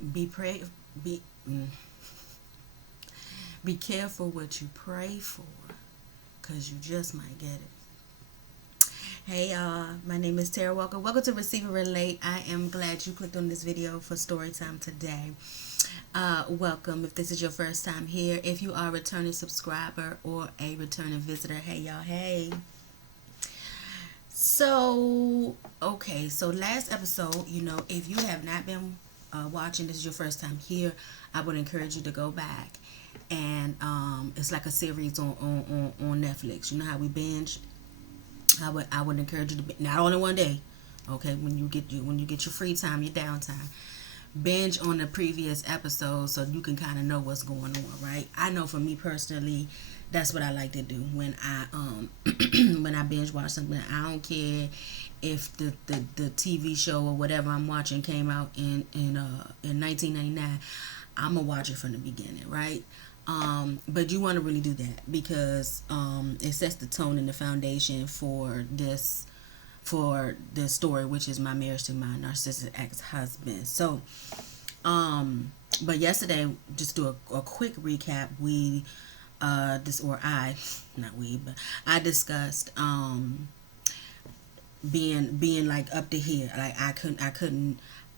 Be pray be be careful what you pray for, cause you just might get it. Hey y'all, my name is Tara Walker. Welcome to Receive and Relate. I am glad you clicked on this video for story time today. Welcome if this is your first time here. If you are a returning subscriber or a returning visitor, hey y'all, hey. So last episode, if you have not been watching, this is your first time here, I would encourage you to go back. And it's like a series on Netflix. You know how we binge? I would encourage you to, not only one day, okay, when you get your free time, your downtime, binge on the previous episodes so you can kind of know what's going on, right? I know for me personally, that's what I like to do when I when I binge watch something. I don't care if the TV show or whatever I'm watching came out in 1999. I'm gonna watch it from the beginning, right? But you want to really do that because it sets the tone and the foundation for the story, which is my marriage to my narcissistic ex-husband. So, but yesterday, just do a quick recap. I discussed being like up to here. Like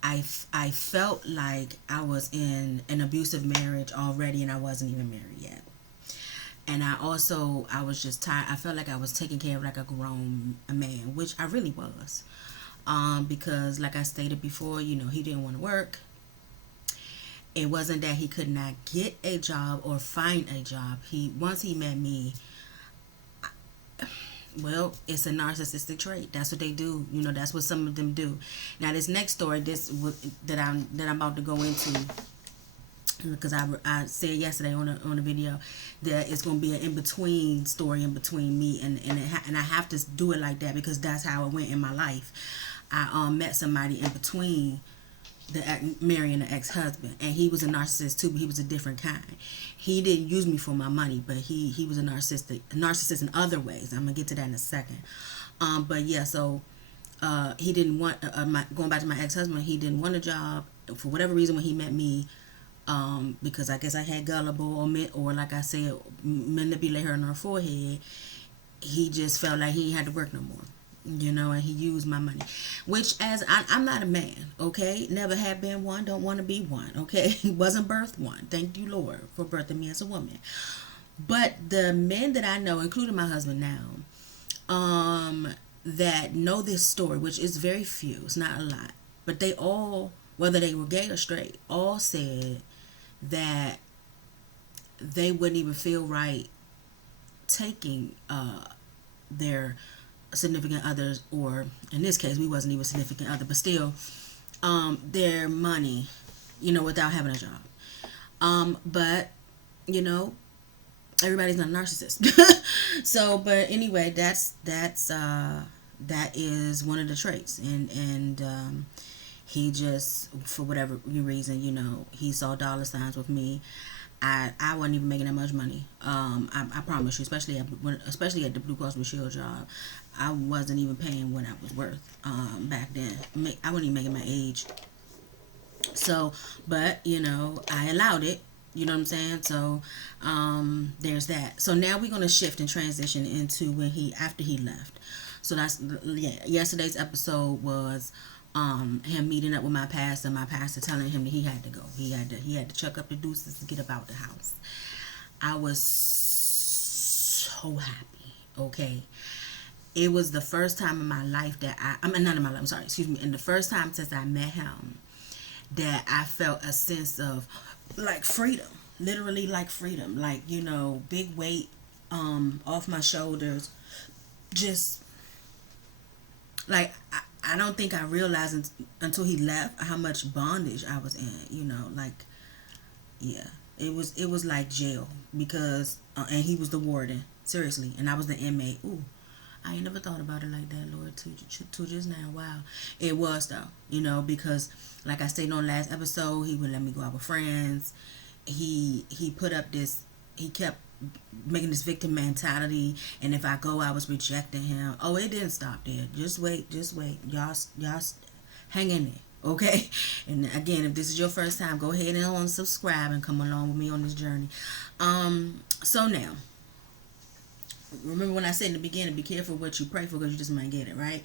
I felt like I was in an abusive marriage already, and I wasn't even married yet. And I was just tired. I felt like I was taking care of like a grown man, which I really was. Because like I stated before, he didn't want to work. It wasn't that he could not get a job or find a job. Once he met me, well, it's a narcissistic trait. That's what they do. That's what some of them do. Now, this next story, that I'm about to go into, because I said yesterday on the video that it's going to be an in between story in between me and I have to do it like that because that's how it went in my life. I met somebody in between marrying an ex-husband, and he was a narcissist too, but he was a different kind. He didn't use me for my money, but he was a narcissist in other ways. I'm gonna get to that in a second. But yeah, so he didn't want going back to my ex-husband. He didn't want a job for whatever reason when he met me. Because I guess I had gullible or like I said, manipulate her on her forehead. He just felt like he had to work no more. And he used my money, which I'm not a man, okay? Never have been one, don't want to be one, okay? Wasn't birthed one. Thank you, Lord, for birthing me as a woman. But the men that I know, including my husband now, that know this story, which is very few, it's not a lot, but they all, whether they were gay or straight, all said that they wouldn't even feel right taking their significant others, or in this case we wasn't even significant other, but still their money, without having a job. But everybody's not a narcissist. So but anyway, that is one of the traits, and he just, for whatever reason, he saw dollar signs with me. I wasn't even making that much money. I promise you, especially at the Blue Cross Blue Shield job, I wasn't even paying what I was worth back then. I wasn't even making my age. So, but I allowed it. You know what I'm saying? So, there's that. So now we're gonna shift and transition into after he left. So yesterday's episode was him meeting up with my pastor telling him that he had to go. He had to chuck up the deuces to get up out the house. I was so happy, okay? It was the first time in my life that not in my life, I'm sorry, excuse me, and the first time since I met him that I felt a sense of like freedom, literally like freedom, like, big weight off my shoulders. Just like I don't think I realized until he left how much bondage I was in. Like, yeah, it was like jail because and he was the warden, seriously, and I was the inmate. Ooh, I ain't never thought about it like that, Lord, to just now. Wow. It was, though, because, like I stated on last episode, he would let me go out with friends. He put up this, he kept making this victim mentality, and if I go, I was rejecting him. Oh, it didn't stop there. Just wait. Y'all hang in there. Okay. And again, if this is your first time, go ahead and subscribe and come along with me on this journey. So now, remember when I said in the beginning, be careful what you pray for because you just might get it, right?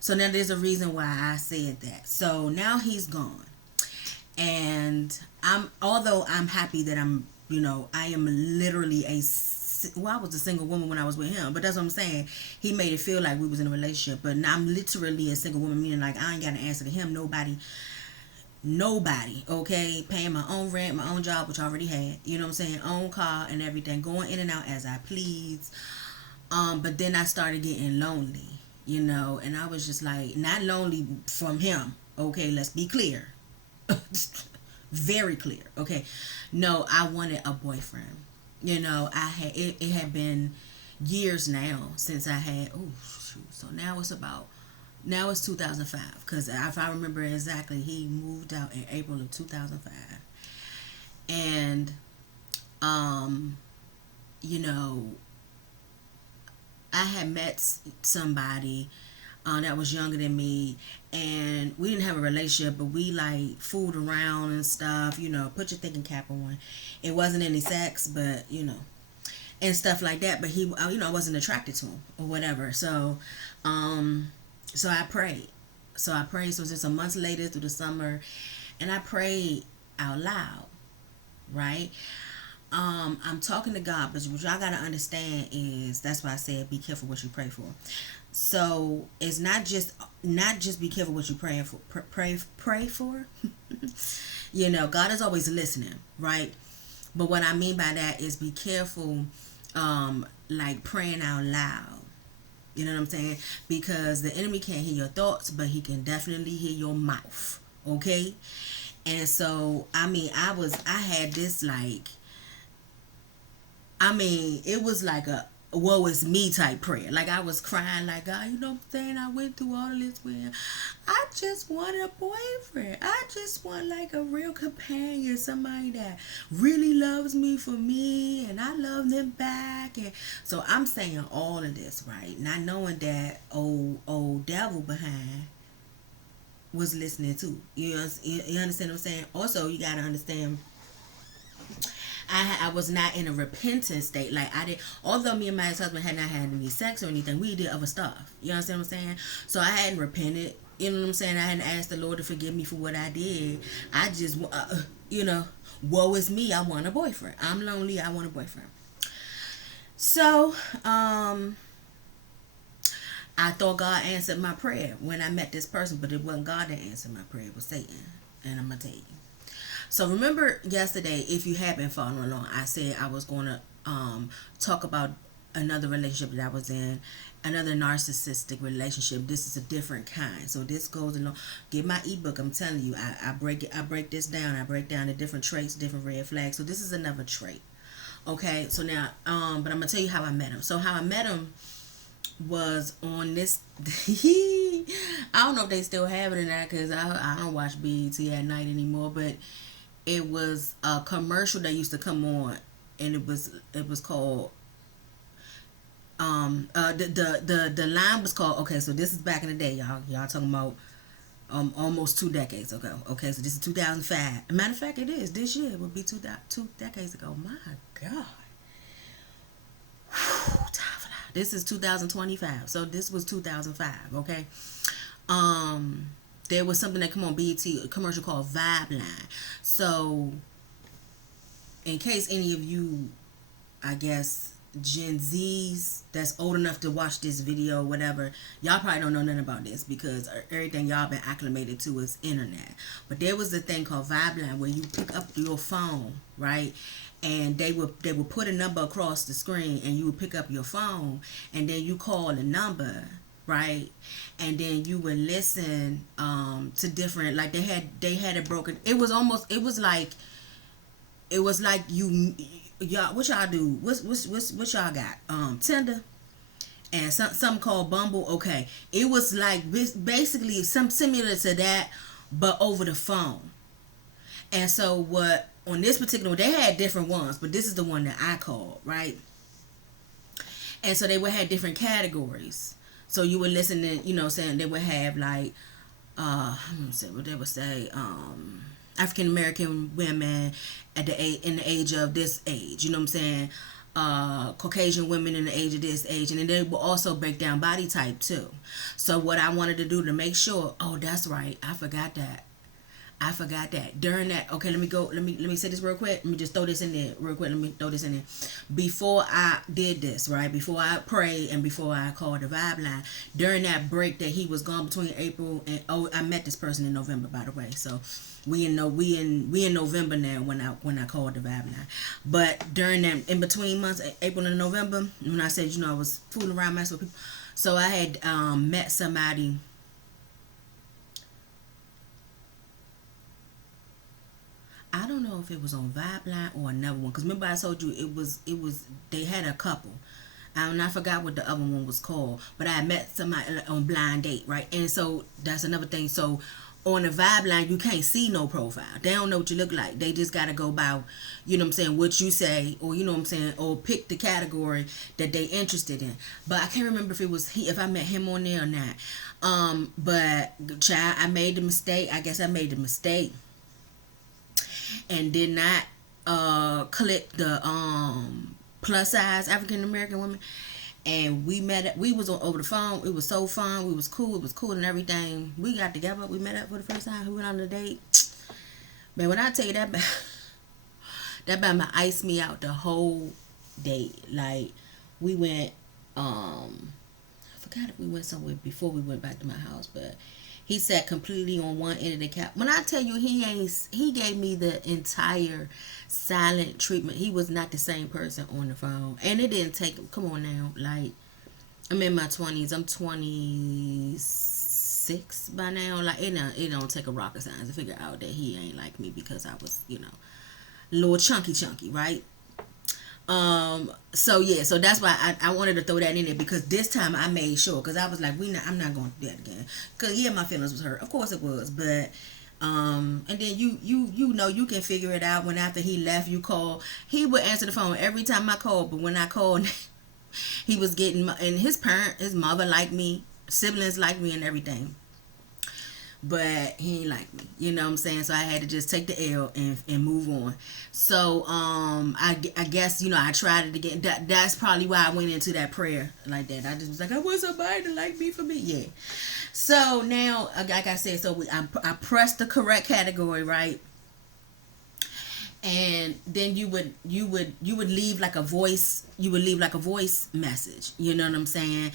So now there's a reason why I said that. So now he's gone. And although I'm happy that I am literally I was a single woman when I was with him, but that's what I'm saying. He made it feel like we was in a relationship, but now I'm literally a single woman, meaning like I ain't got to answer to him, nobody, okay, paying my own rent, my own job, which I already had, you know what I'm saying, own car and everything, going in and out as I please. But then I started getting lonely, and I was just like, not lonely from him, okay, let's be clear. Very clear, okay. No, I wanted a boyfriend. I had it had been years now since I had, oh shoot, so now it's 2005, because if I remember exactly, he moved out in April of 2005. And you know I had met somebody that was younger than me, and we didn't have a relationship, but we like fooled around and stuff, put your thinking cap on. It wasn't any sex, but and stuff like that, but he, I wasn't attracted to him or whatever. So I prayed. So it was just a month later through the summer, and I prayed out loud, right? I'm talking to God, but what y'all gotta understand is, that's why I said be careful what you pray for. So it's not just be careful what you pray for. Pray for. God is always listening, right? But what I mean by that is be careful, like praying out loud. You know what I'm saying? Because the enemy can't hear your thoughts, but he can definitely hear your mouth. Okay? And so, I had this it was like a woe is me type prayer. Like I was crying like, God, you know what I'm saying? I went through all of this where I just want a boyfriend. I just want like a real companion, somebody that really loves me for me and I love them back. And so I'm saying all of this, right? Not knowing that old devil behind was listening too. You understand what I'm saying? Also, you gotta understand, I was not in a repentant state. Like I did, although me and my ex-husband had not had any sex or anything, we did other stuff. You understand what I'm saying? So I hadn't repented. You know what I'm saying? I hadn't asked the Lord to forgive me for what I did. I just, woe is me. I want a boyfriend. I'm lonely. I want a boyfriend. So, I thought God answered my prayer when I met this person, but it wasn't God that answered my prayer. It was Satan. And I'm going to tell you. So remember yesterday, if you have been following along, I said I was going to talk about another relationship that I was in, another narcissistic relationship. This is a different kind. So this goes along. Get my ebook. I'm telling you, I break this down. I break down the different traits, different red flags. So this is another trait. Okay. So now, but I'm gonna tell you how I met him. So how I met him was on this. I don't know if they still have it in that, because I don't watch BET at night anymore, but it was a commercial that used to come on, and it was called the line was called, okay, so this is back in the day, y'all talking about almost 2 decades ago. Okay, so this is 2005. Matter of fact, it is this year. It would be 2 decades ago. My God. Whew, time flies. This is 2025. So this was 2005. Okay. There was something that come on BET, a commercial called Vibe Line. So, in case any of you, I guess, Gen Zs that's old enough to watch this video, whatever, y'all probably don't know nothing about this, because everything y'all been acclimated to is internet. But there was a thing called Vibe Line where you pick up your phone, right? And they would put a number across the screen, and you would pick up your phone, and then you call a number, right? And then you would listen to different, like they had it broken. It was like y'all, what y'all do? What y'all got? Tinder and something called Bumble. Okay, it was like basically some similar to that, but over the phone. And so what on this particular one, they had different ones, but this is the one that I called, right? And so they would have different categories. So you would listen to, saying they would have like what they would say, African American women at in the age of this age, you know what I'm saying? Caucasian women in the age of this age, and then they will also break down body type too. So what I wanted to do to make sure, oh, that's right, I forgot that. I forgot that during that. Okay, let me go. Let me say this real quick. Let me just throw this in there real quick. Let me throw this in there. Before I did this, right? Before I prayed and before I called the vibe line, during that break that he was gone between April and, oh, I met this person in November, by the way. So we in November now when I called the vibe line. But during that in between months, April and November, when I said, I was fooling around messing with people, so I had met somebody. I don't know if it was on Vibeline or another one. Cause remember I told you it was they had a couple. I forgot what the other one was called. But I met somebody on blind date, right? And so that's another thing. So on the Vibeline you can't see no profile. They don't know what you look like. They just gotta go by, what I'm saying, what you say, or what I'm saying, or pick the category that they interested in. But I can't remember if I met him on there or not. But child, I made the mistake. I guess I made the mistake and did not click the plus size African American woman. And we met. We was over the phone. It was so fun. We was cool. It was cool and everything. We got together. We met up for the first time. We went on a date. Man, when I tell you that, that Bama iced me out the whole date. Like we went. I forgot if we went somewhere before we went back to my house, but he sat completely on one end of the couch. When I tell you he gave me the entire silent treatment. He was not the same person on the phone. And it didn't take, come on now, like, I'm in my 20s. I'm 26 by now. Like, it don't take a rocket science to figure out that he ain't like me because I was, a little chunky, right? So yeah, so that's why I wanted to throw that in there, because this time I made sure, because I was like, I'm not going to do that again, because yeah, my feelings was hurt, of course it was, but and then you can figure it out when after he left, you call, he would answer the phone every time I called, but when I called, he was getting, and his mother liked me, siblings liked me and everything, but he ain't like me, you know what I'm saying? So I had to just take the L and move on. So I guess I tried it again. That's probably why I went into that prayer like that. I just was like, I want somebody to like me for me, yeah. So now, like I said, so I pressed the correct category, right? And then you would leave like a voice, message, you know what I'm saying?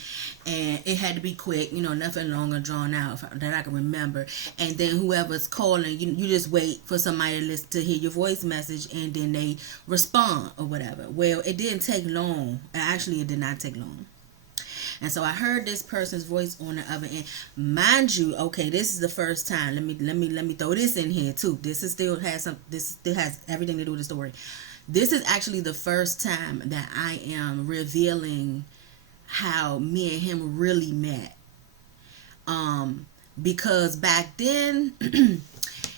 And it had to be quick, nothing long or drawn out that I can remember. And then whoever's calling, you just wait for somebody to listen to hear your voice message, and then they respond or whatever. Well, it didn't take long. Actually, it did not take long. And so I heard this person's voice on the other end. Mind you, okay, this is the first time. Let me throw this in here too. This still has everything to do with the story. This is actually the first time that I am revealing how me and him really met. Because back then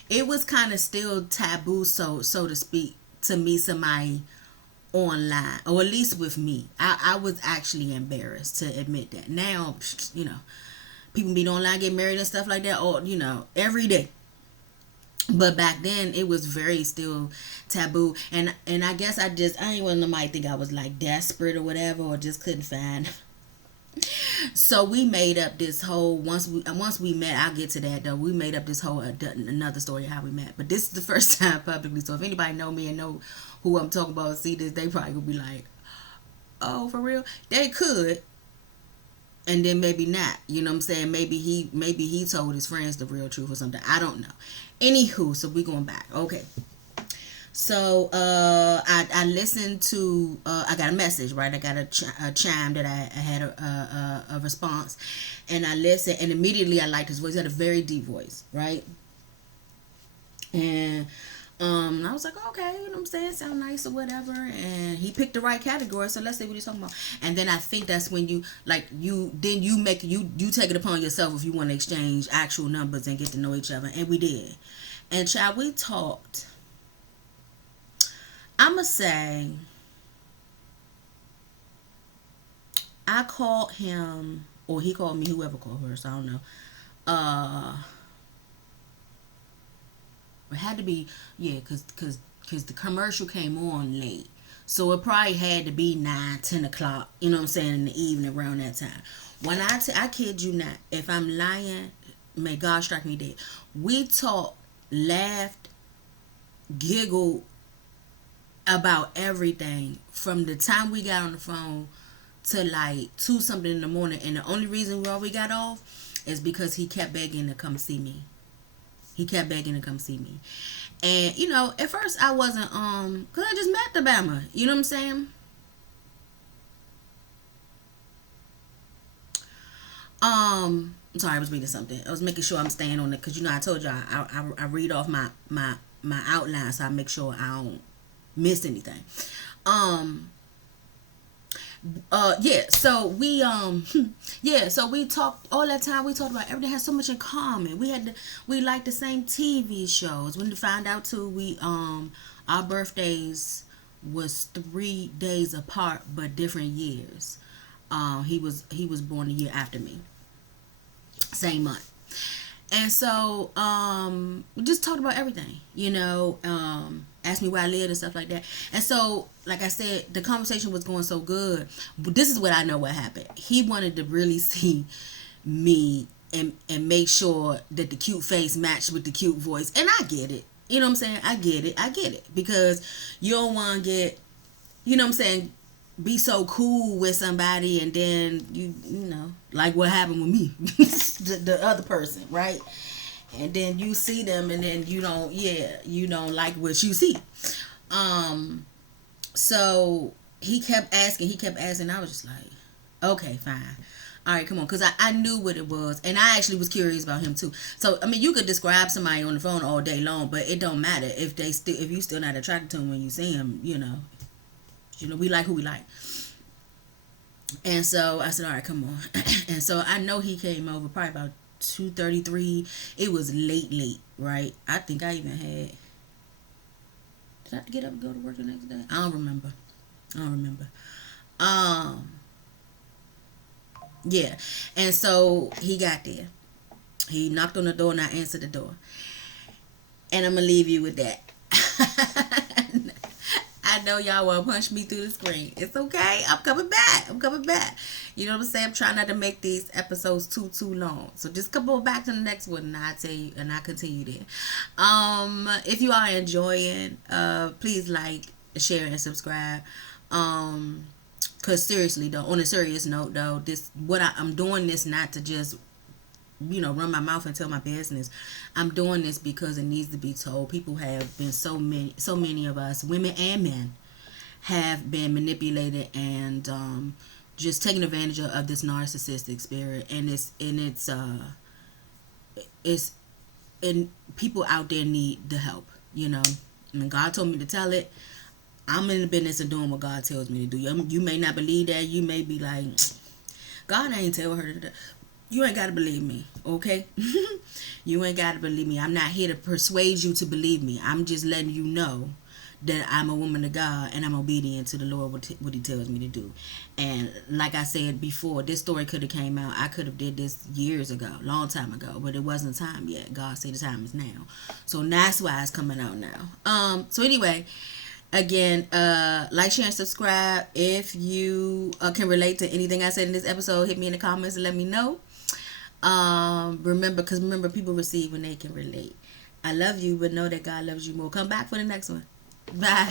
it was kind of still taboo, so to speak, to meet somebody online, or at least with me. I was actually embarrassed to admit that. Now, people meet online, get married and stuff like that, or every day. But back then it was very still taboo, and I guess I ain't want nobody think I was like desperate or whatever, or just couldn't find. So we made up this whole, once we met, I'll get to that though, we made up this whole another story how we met. But this is the first time publicly, so if anybody know me and know who I'm talking about, see this, they probably would be like, oh, for real? They could, and then maybe not, you know what I'm saying? Maybe he told his friends the real truth or something, I don't know. Anywho, so we going back. Okay, so I listened to, I got a message, right? I got a chime that I had a response, and I listened, and immediately I liked his voice. He had a very deep voice, right? And I was like, okay, you know what I'm saying, sound nice or whatever. And he picked the right category, so let's see what he's talking about. And then I think that's when you take it upon yourself if you want to exchange actual numbers and get to know each other. And we did. And child, we talked, I'ma say, I called him, or he called me, whoever called her, so I don't know. It had to be, yeah, cause the commercial came on late. So it probably had to be 9, 10 o'clock, you know what I'm saying, in the evening around that time. When I kid you not, if I'm lying, may God strike me dead. We talked, laughed, giggled about everything from the time we got on the phone to like 2 something in the morning. And the only reason why we got off is because he kept begging to come see me. He kept begging to come see me. And you know, at first I wasn't cause I just met the Bama. You know what I'm saying? I'm sorry, I was reading something. I was making sure I'm staying on it because you know I told you I read off my outline so I make sure I don't miss anything. Um yeah, so we yeah, so we talked all that time. We talked about everything had so much in common. We liked the same TV shows. When we found out too, we our birthdays was 3 days apart but different years. He was born a year after me, same month. And so we just talked about everything, you know, asked me where I lived and stuff like that. And so, like I said, the conversation was going so good. But this is what I know what happened. He wanted to really see me and make sure that the cute face matched with the cute voice. And I get it. You know what I'm saying? I get it. I get it. Because you don't want to get, you know what I'm saying, be so cool with somebody and then you know like what happened with me the other person, right? And then you see them and then you don't like what you see. So he kept asking. I was just like, okay, fine, all right, come on, because I knew what it was, and I actually was curious about him too. So I mean, you could describe somebody on the phone all day long, but it don't matter if you still not attracted to him when you see him. You know, we like who we like. And so I said, all right, come on. And so I know he came over probably about 2:33. It was late, right? I think I even had. Did I have to get up and go to work the next day? I don't remember. Um, yeah. And so he got there. He knocked on the door and I answered the door. And I'm gonna leave you with that. I know y'all want to punch me through the screen. It's okay. I'm coming back. You know what I'm saying? I'm trying not to make these episodes too long. So just come on back to the next one and I'll tell you and I continue there. If you are enjoying, please like, share, and subscribe. Cause seriously though, on a serious note though, I'm doing this not to just run my mouth and tell my business. I'm doing this because it needs to be told. People have been so many of us, women and men, have been manipulated and just taking advantage of this narcissistic spirit, and it's and people out there need the help. And God told me to tell it. I'm in the business of doing what God tells me to do. You may not believe that. You may be like, God ain't tell her to. You ain't got to believe me, okay? You ain't got to believe me. I'm not here to persuade you to believe me. I'm just letting you know that I'm a woman of God and I'm obedient to the Lord, what he tells me to do. And like I said before, this story could have came out. I could have did this years ago, long time ago, but it wasn't time yet. God said the time is now. So that's why it's coming out now. So anyway, again, like, share, and subscribe. If you can relate to anything I said in this episode, hit me in the comments and let me know. Remember, people receive when they can relate. I love you, but know that God loves you more. Come back for the next one. Bye.